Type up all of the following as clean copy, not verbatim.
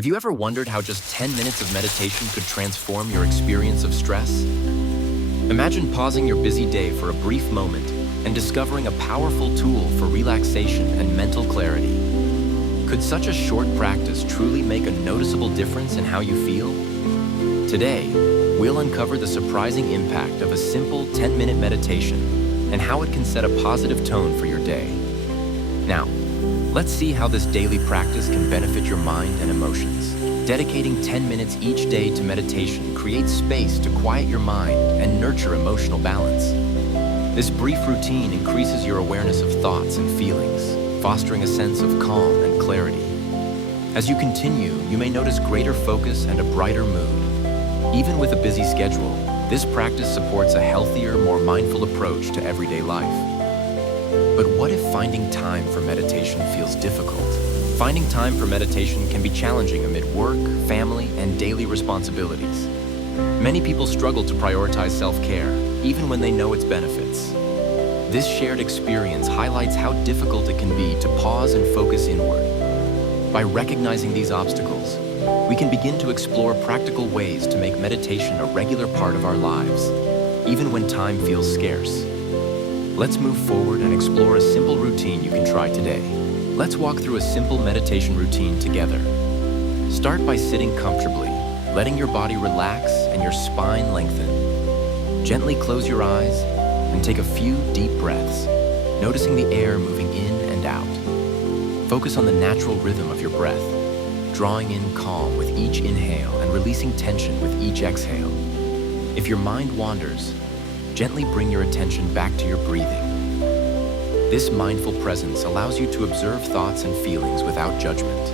Have you ever wondered how just 10 minutes of meditation could transform your experience of stress? Imagine pausing your busy day for a brief moment and discovering a powerful tool for relaxation and mental clarity. Could such a short practice truly make a noticeable difference in how you feel? Today, we'll uncover the surprising impact of a simple 10-minute meditation and how it can set a positive tone for your day. Now, let's see how this daily practice can benefit your mind and emotions. Dedicating 10 minutes each day to meditation creates space to quiet your mind and nurture emotional balance. This brief routine increases your awareness of thoughts and feelings, fostering a sense of calm and clarity. As you continue, you may notice greater focus and a brighter mood. Even with a busy schedule, this practice supports a healthier, more mindful approach to everyday life. But what if finding time for meditation feels difficult? Finding time for meditation can be challenging amid work, family, and daily responsibilities. Many people struggle to prioritize self-care, even when they know its benefits. This shared experience highlights how difficult it can be to pause and focus inward. By recognizing these obstacles, we can begin to explore practical ways to make meditation a regular part of our lives, even when time feels scarce. Let's move forward and explore a simple routine you can try today. Let's walk through a simple meditation routine together. Start by sitting comfortably, letting your body relax and your spine lengthen. Gently close your eyes and take a few deep breaths, noticing the air moving in and out. Focus on the natural rhythm of your breath, drawing in calm with each inhale and releasing tension with each exhale. If your mind wanders, gently bring your attention back to your breathing. This mindful presence allows you to observe thoughts and feelings without judgment.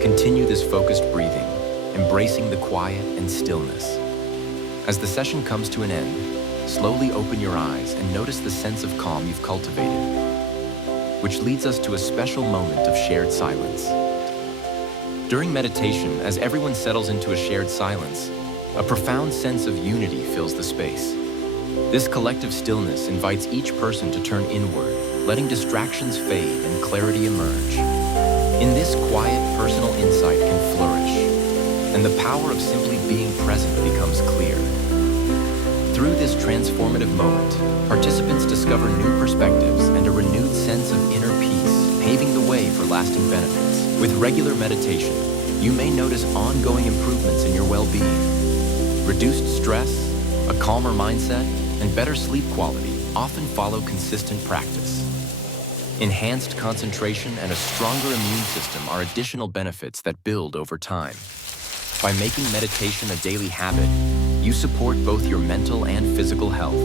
Continue this focused breathing, embracing the quiet and stillness. As the session comes to an end, slowly open your eyes and notice the sense of calm you've cultivated, which leads us to a special moment of shared silence. During meditation, as everyone settles into a shared silence, a profound sense of unity fills the space. This collective stillness invites each person to turn inward, letting distractions fade and clarity emerge. In this quiet, personal insight can flourish, and the power of simply being present becomes clear. Through this transformative moment, participants discover new perspectives and a renewed sense of inner peace, paving the way for lasting benefits. With regular meditation, you may notice ongoing improvements in your well-being. Reduced stress, a calmer mindset, and better sleep quality often follow consistent practice. Enhanced concentration and a stronger immune system are additional benefits that build over time. By making meditation a daily habit, you support both your mental and physical health,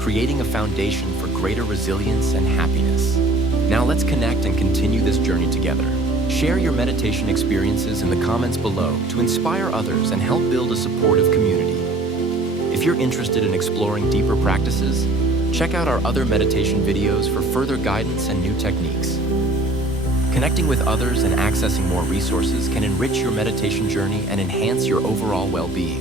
creating a foundation for greater resilience and happiness. Now let's connect and continue this journey together. Share your meditation experiences in the comments below to inspire others and help build a supportive community. If you're interested in exploring deeper practices, check out our other meditation videos for further guidance and new techniques. Connecting with others and accessing more resources can enrich your meditation journey and enhance your overall well-being.